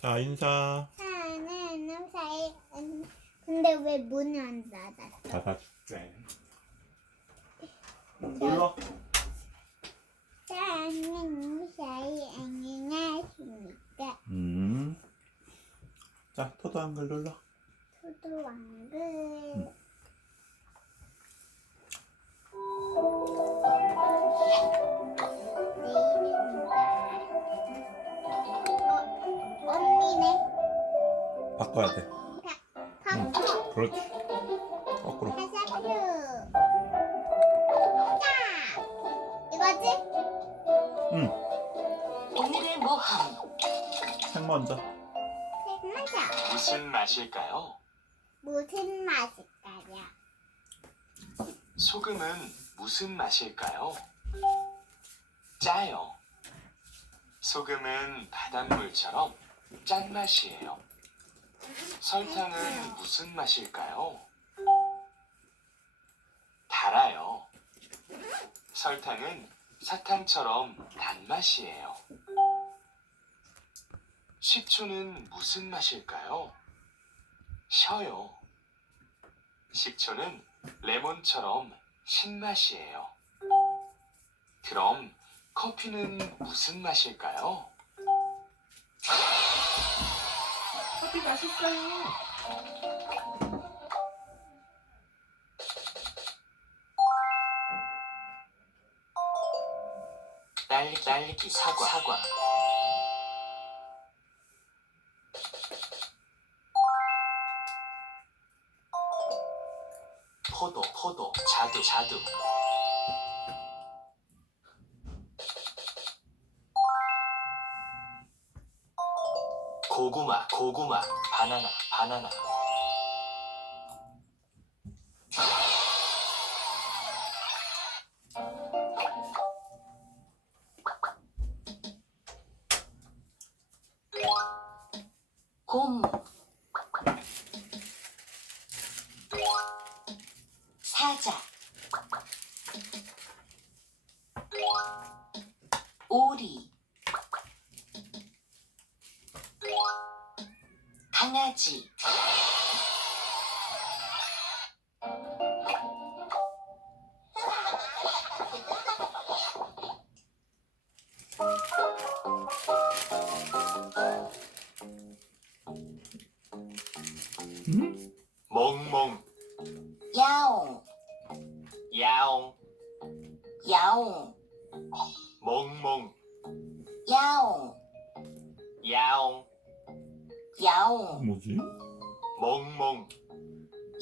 자, 인사. 사는 사이. 음, 근데 왜 문을 안 닫았어? 닫아줄게. 눌러. 사는 사이 안녕하십니까? 음. 자, 포도 한글 눌러. 소도 왕글. 바꿔야 돼. 팝. 그렇지. 거꾸로. 이거지? 응. 오늘의 모험 생 먼저. 맞아. 무슨 맛일까요? 무슨 맛일까요? 소금은 무슨 맛일까요? 짜요. 소금은 바닷물처럼 짠 맛이에요. 설탕은 무슨 맛일까요? 달아요. 설탕은 사탕처럼 단맛이에요. 식초는 무슨 맛일까요? 셔요. 식초는 레몬처럼 신맛이에요. 그럼 커피는 무슨 맛일까요? 커피 맛있어요. 딸기, 딸기, 사과, 사과. 포도, 포도, 자두, 자두. 고구마, 고구마, 바나나, 바나나. 곰, 사자, 오리, 강아지, 응? 멍멍, 야옹, 야옹, 야옹, 멍멍, 야옹, 야옹, 야옹, 뭐지? 멍멍,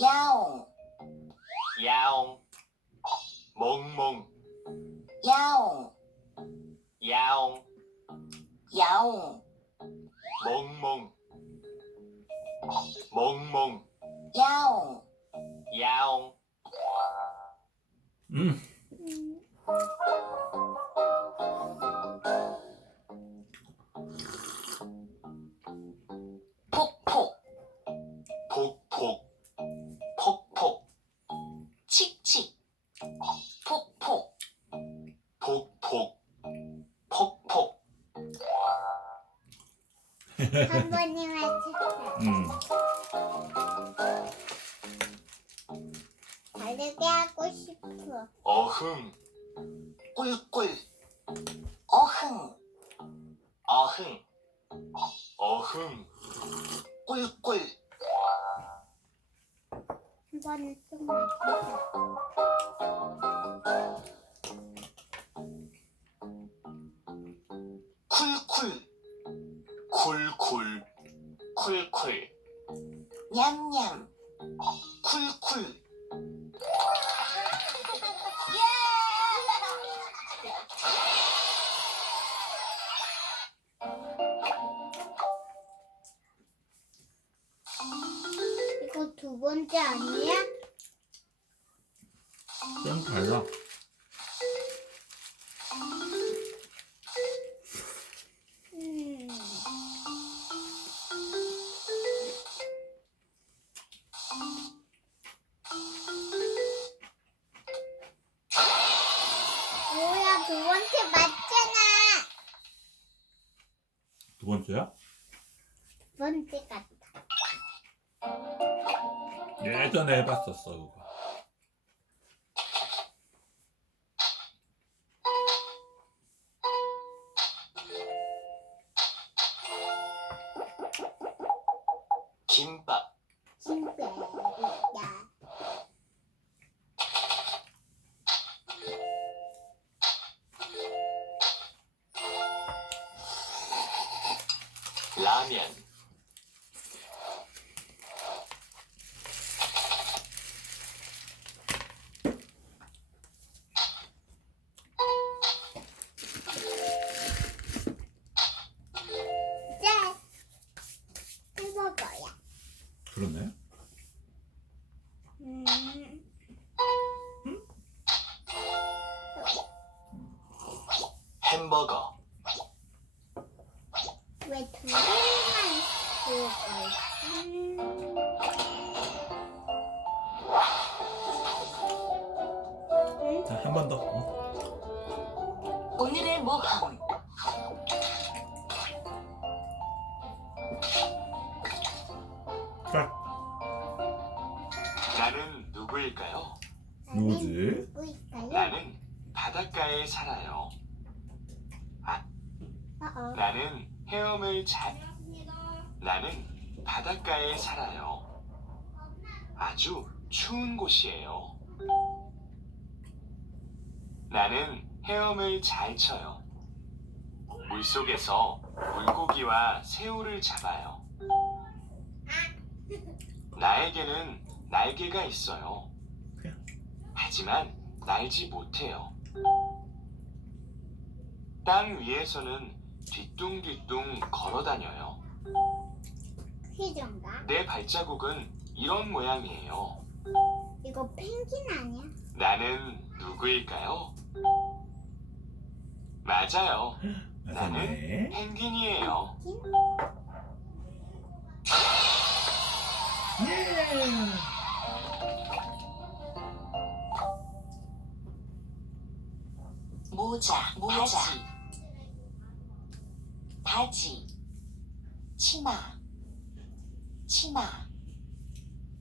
야옹, 야옹, 멍멍, 야옹, 야옹, 야옹, 멍멍, 멍멍, 야옹. 야옹. 응. 폭폭, 폭폭, 칙칙, 폭폭, 폭폭, 폭폭. 한 번에 맞췄어. 응. 다르게 하고 싶어. 어흥, 꿀꿀, 어흥, 어흥, 어흥, 꿀꿀. 또 맞췄어. 쿨쿨, 쿨쿨, 쿨쿨, 냠냠, 쿨쿨. 이거 두 번째 아니야? 쌤 달라. 음. 뭐야, 두 번째 맞잖아. 두 번째야? 번째 같아. 예전에 해봤었어 그거. 김밥 진짜 야 라면 이제 햄버거 왜 두 개만 먹어? 자한 번 더. 어. 오늘의 모험 자 나는 누구일까요? 누구지? 누구일까요? 나는 바닷가에 살아요. 어어. 나는 헤엄을 잘 나는 바닷가에 살아요. 아주 추운 곳이에요. 나는 헤엄을 잘 쳐요. 물속에서 물고기와 새우를 잡아요. 나에게는 날개가 있어요. 하지만 날지 못해요. 땅 위에서는 뒤뚱뒤뚱 걸어 다녀요. 퀴즈인가? 내 발자국은 이런 모양이에요. 이거 펭귄 아니야? 나는 누구일까요? 맞아요. 맞았네. 펭귄이에요. 펭귄? 모자, 모자, 바지, 치마, 치마,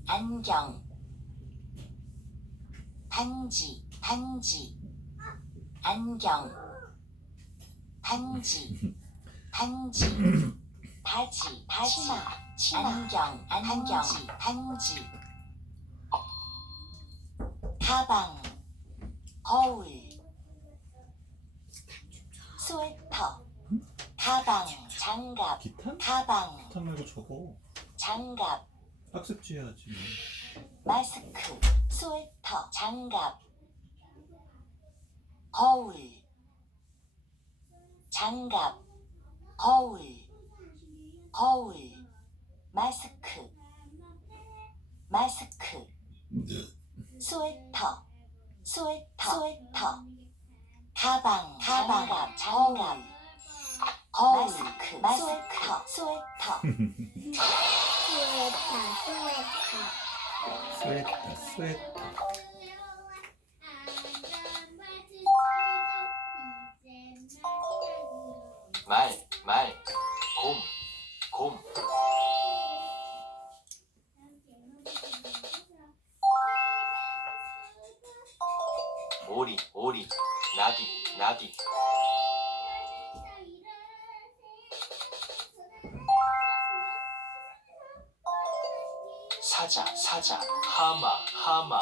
안경, 반지, 반지, 안경, 반지, 반지, 바지, 바지, 치마, 치마, 안경, 안경, 반지, 가방, 거울, 스웨터, 가방, 장갑, 기타? 가방, 기타 말고 저거? 장갑, 학습지 해야지. 마스크, 스웨터, 장갑, 거울, 장갑, 거울, 거울, 마스크, 마스크, 스웨터, 스웨터, 스웨터, 가방, 가방, 장갑, 거울, 마스크, 마스크, 스웨터, 스웨터, 스웨터. 스웨터 스웨터. 말, 말, 하마,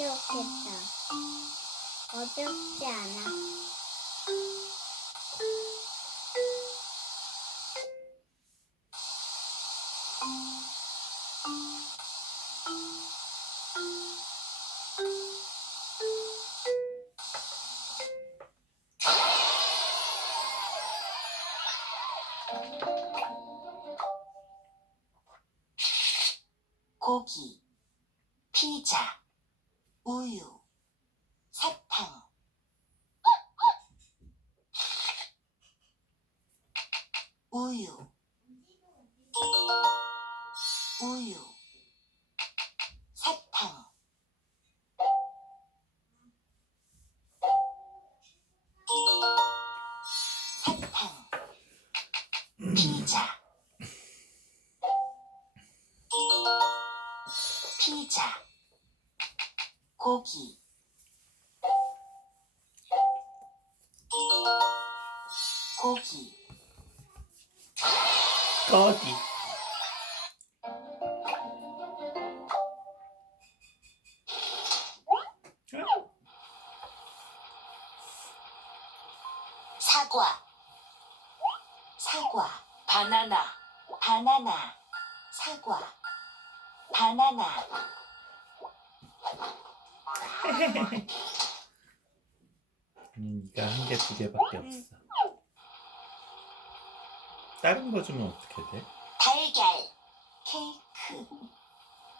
어지럽겠다. 어지럽지 않아. 고기, 피자, 우유, 사탕, 우유, 우유, 고기, 꺼기. 사과, 사과, 바나나, 바나나, 사과, 바나나, 음, 이가 한 개, 두 개밖에 없어. 다른 거 주면 어떻게 돼? 달걀, 케이크,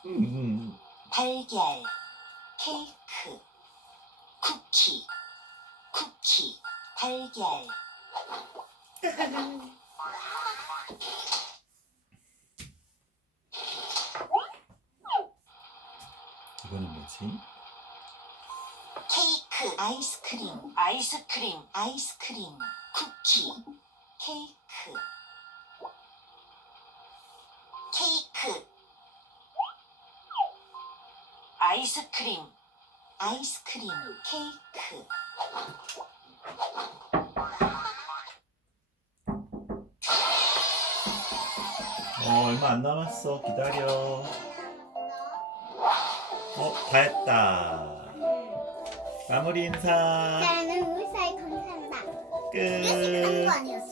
음, 달걀, 케이크, 쿠키, 쿠키, 달걀, 이거는 뭐지? 케이크, 아이스크림, 아이스크림, 아이스크림, 쿠키, 케이크, 케이크, 아이스크림, 아이스크림, 케이크, 어, 얼마 안 남았어. 기다려. 어, 다 했다. 마무리 인사. 나는 무사히 감사한다. 끝. 한거 아니었어?